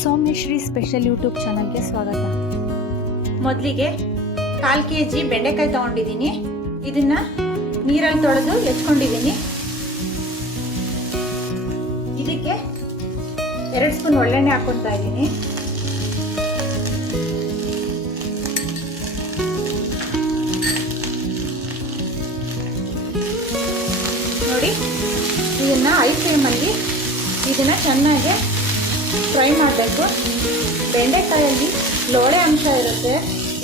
Soumyashree special YouTube ಚಾನಲ್ಗೆ ಸ್ವಾಗತ. ಮೊದಲಿಗೆ ಕಾಲು ಕೆ ಜಿ ಬೆಂಡೆಕಾಯಿ ತೊಗೊಂಡಿದ್ದೀನಿ. ಇದನ್ನ ನೀರಲ್ಲಿ ತೊಳೆದು ಹೆಚ್ಕೊಂಡಿದ್ದೀನಿ. ಇದಕ್ಕೆ ಎರಡು ಸ್ಪೂನ್ ಒಳ್ಳೆಣ್ಣೆ ಹಾಕೊಳ್ತಾ ಇದ್ದೀನಿ. ನೋಡಿ, ಇದನ್ನ ಐಸ್ ಕ್ರೀಮಲ್ಲಿ ಇದನ್ನ ಚೆನ್ನಾಗಿ ಫ್ರೈ ಮಾಡಬೇಕು. ಬೆಂಡೆಕಾಯಲ್ಲಿ ಲೋಳೆ ಅಂಶ ಇರುತ್ತೆ.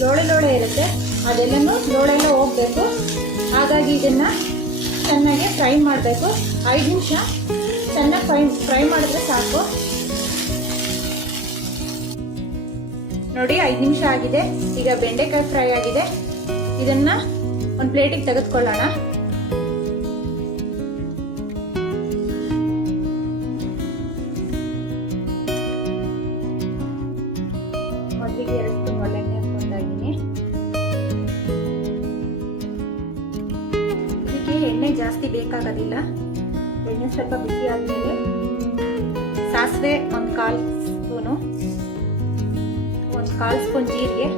ಲೋಳೆ ಲೋಳೆ ಇರುತ್ತೆ. ಅದೆಲ್ಲನೂ ಲೋಳೆಲ್ಲ ಹೋಗಬೇಕು. ಹಾಗಾಗಿ ಇದನ್ನು ಚೆನ್ನಾಗಿ ಫ್ರೈ ಮಾಡಬೇಕು. ಐದು ನಿಮಿಷ ಚೆನ್ನಾಗಿ ಫ್ರೈ ಫ್ರೈ ಮಾಡಿದ್ರೆ ಸಾಕು. ನೋಡಿ, ಐದು ನಿಮಿಷ ಆಗಿದೆ. ಈಗ ಬೆಂಡೆಕಾಯಿ ಫ್ರೈ ಆಗಿದೆ. ಇದನ್ನು ಒಂದು ಪ್ಲೇಟಿಗೆ ತೆಗೆದುಕೊಳ್ಳೋಣ. ಜಾಸ್ತಿ ಬೇಕಾಗೋದಿಲ್ಲ. ಎಣ್ಣೆ ಸ್ವಲ್ಪ ಬಿಸಿ ಆದಮೇಲೆ ಸಾಸಿವೆ ಒಂದು ಕಾಲು ಸ್ಪೂನು, ಒಂದು ಕಾಲು ಸ್ಪೂನ್ ಜೀರಿಗೆ,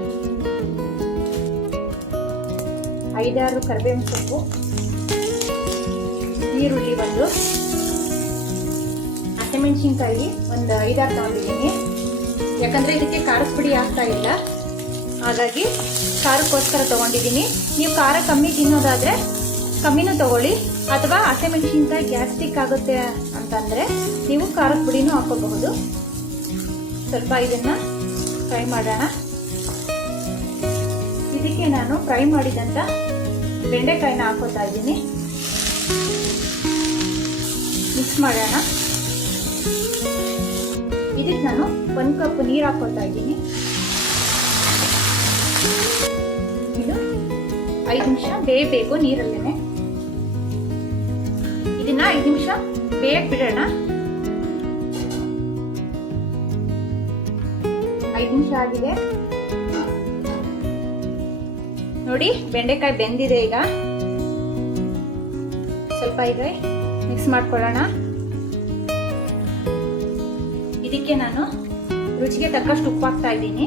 ಐದಾರು ಕರಿಬೇವಿನ ಸೊಪ್ಪು, ಈರುಳ್ಳಿ ಒಂದು, ಹಸಿಮೆಣಸಿನ್ಕಾಯಿ ಒಂದು ಐದಾರು ತಗೊಂಡಿದ್ದೀನಿ ಯಾಕಂದರೆ ಇದಕ್ಕೆ ಖಾರದ ಪುಡಿ ಆಗ್ತಾ ಇಲ್ಲ. ಹಾಗಾಗಿ ಖಾರಕ್ಕೋಸ್ಕರ ತಗೊಂಡಿದ್ದೀನಿ. ನೀವು ಖಾರ ಕಮ್ಮಿ ತಿನ್ನೋದಾದ್ರೆ ಕಮ್ಮಿನೂ ತಗೊಳ್ಳಿ. ಅಥವಾ ಹಸಿಮೆಣಸಿನ್ಕಾಯಿ ಗ್ಯಾಸ್ಟ್ರಿಕ್ ಆಗುತ್ತೆ ಅಂತಂದ್ರೆ ನೀವು ಖಾರದ ಪುಡಿನೂ ಹಾಕೋಬಹುದು ಸ್ವಲ್ಪ ಇದನ್ನ ಫ್ರೈ ಮಾಡೋಣ. ಇದಕ್ಕೆ ನಾನು ಫ್ರೈ ಮಾಡಿದಂತ ಬೆಂಡೆಕಾಯಿನ ಹಾಕೋತಾ ಇದ್ದೀನಿ. ಮಿಕ್ಸ್ ಮಾಡೋಣ. ಇದಕ್ಕೆ ನಾನು ಒಂದು ಕಪ್ ನೀರು ಹಾಕೋತಾ ಇದ್ದೀನಿ. ಇದು ಐದು ನಿಮಿಷ ಬೇಯಬೇಕು ಇದನ್ನ ಐದು ನಿಮಿಷ. ಬೇಯಕ್ಕೆ ಬಿಡೋಣ ಐದು ನಿಮಿಷ ಆಗಿದೆ. ನೋಡಿ, ಬೆಂಡೆಕಾಯಿ ಬೆಂದಿದೆ ಈಗ. ಸ್ವಲ್ಪ ಈಗ ಮಿಕ್ಸ್ ಮಾಡ್ಕೊಳ್ಳೋಣ. ಇದಕ್ಕೆ ನಾನು ರುಚಿಗೆ ತಕ್ಕಷ್ಟು ಉಪ್ಪು ಹಾಕ್ತಾ ಇದ್ದೀನಿ.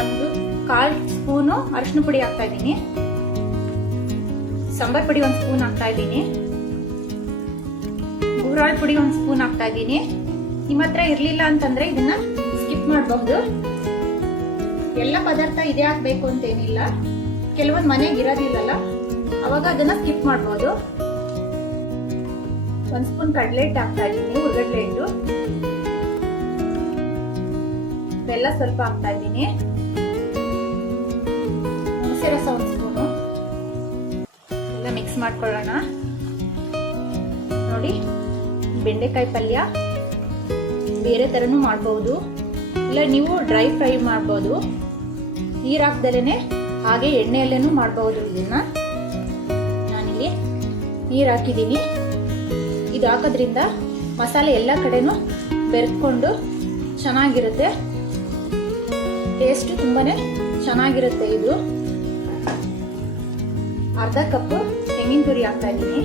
ಒಂದು ಕಾಲು ಸ್ಪೂನು ಅರಿಶಿನ ಪುಡಿ ಹಾಕ್ತಾ ಇದ್ದೀನಿ. ಸಾಂಬಾರ್ ಪುಡಿ ಒಂದು ಸ್ಪೂನ್ ಹಾಕ್ತಾ ಇದ್ದೀನಿ. ಗುರಾಳ್ ಪುಡಿ ಒಂದು ಸ್ಪೂನ್ ಹಾಕ್ತಾ ಇದ್ದೀನಿ. ನಿಮ್ಮ ಹತ್ರ ಇರಲಿಲ್ಲ ಅಂತಂದ್ರೆ ಇದನ್ನ ಸ್ಕಿಪ್ ಮಾಡಬಹುದು. ಎಲ್ಲ ಪದಾರ್ಥ ಇದೇ ಹಾಕ್ಬೇಕು ಅಂತೇನಿಲ್ಲ. ಕೆಲವೊಂದು ಮನೆಗೆ ಇರೋದಿಲ್ಲಲ್ಲ, ಅವಾಗ ಅದನ್ನ ಸ್ಕಿಪ್ ಮಾಡ್ಬೋದು ಒಂದ್ ಸ್ಪೂನ್ ಕಡಲೆ ಹಿಟ್ಟು ಹಾಕ್ತಾ ಇದ್ದೀನಿ, ಉರ್ಗಡ್ಲೆ ಹಿಟ್ಟು. ಬೆಲ್ಲ ಸ್ವಲ್ಪ ಹಾಕ್ತಾ ಇದ್ದೀನಿ. ಮಾಡ್ಕೊಳ್ಳೋಣ. ನೋಡಿ, ಬೆಂಡೆಕಾಯಿ ಪಲ್ಯ ಬೇರೆ ಥರನೂ ಮಾಡ್ಬೋದು. ಇಲ್ಲ, ನೀವು ಡ್ರೈ ಫ್ರೈ ಮಾಡ್ಬೋದು. ನೀರು ಹಾಕ್ದಲೇ ಹಾಗೆ ಎಣ್ಣೆಯಲ್ಲೇನೂ ಮಾಡ್ಬೋದು ಇದನ್ನ. ನಾನಿಲ್ಲಿ ನೀರು ಹಾಕಿದ್ದೀನಿ. ಇದು ಹಾಕೋದ್ರಿಂದ ಮಸಾಲೆ ಎಲ್ಲ ಕಡೆನೂ ಬೆರೆತ್ಕೊಂಡು ಚೆನ್ನಾಗಿರುತ್ತೆ. ಟೇಸ್ಟ್ ತುಂಬಾ ಚೆನ್ನಾಗಿರುತ್ತೆ ಇದು. ಅರ್ಧ ಕಪ್ಪು ತೆಂಗಿನ ತುರಿ ಹಾಕ್ತಾ ಇದ್ದೀನಿ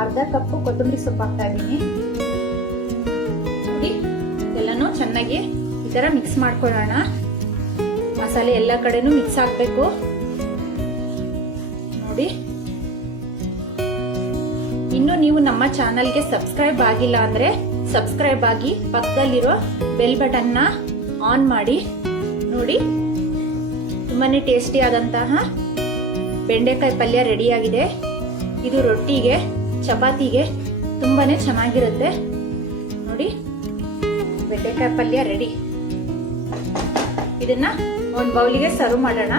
ಅರ್ಧ ಕಪ್ಪು ಕೊತ್ತಂಬರಿ ಸೊಪ್ಪು ಹಾಕ್ತಾ ಇದ್ದೀನಿ ನೋಡಿ ಎಲ್ಲನೂ ಚೆನ್ನಾಗಿ ಈ ಥರ ಮಿಕ್ಸ್ ಮಾಡ್ಕೊಳ್ಳೋಣ. ಮಸಾಲೆ ಎಲ್ಲ ಕಡೆನೂ ಮಿಕ್ಸ್ ಆಗಬೇಕು. ನೋಡಿ. ಇನ್ನು ನೀವು ನಮ್ಮ ಚಾನಲ್ಗೆ ಸಬ್ಸ್ಕ್ರೈಬ್ ಆಗಿಲ್ಲ ಅಂದ್ರೆ ಸಬ್ಸ್ಕ್ರೈಬ್ ಆಗಿ ಪಕ್ಕದಲ್ಲಿರೋ ಬೆಲ್ ಬಟನ್ನ ಆನ್ ಮಾಡಿ. ನೋಡಿ, ತುಂಬಾನೇ ಟೇಸ್ಟಿ ಆದಂತಹ ಬೆಂಡೆಕಾಯಿ ಪಲ್ಯ ರೆಡಿಯಾಗಿದೆ. ಇದು ರೊಟ್ಟಿಗೆ, ಚಪಾತಿಗೆ ತುಂಬಾನೇ ಚೆನ್ನಾಗಿರುತ್ತೆ. ನೋಡಿ, ಬೆಂಡೆಕಾಯಿ ಪಲ್ಯ ರೆಡಿ. ಇದನ್ನ ಒಂದು ಬೌಲಿಗೆ ಸರ್ವ್ ಮಾಡೋಣ.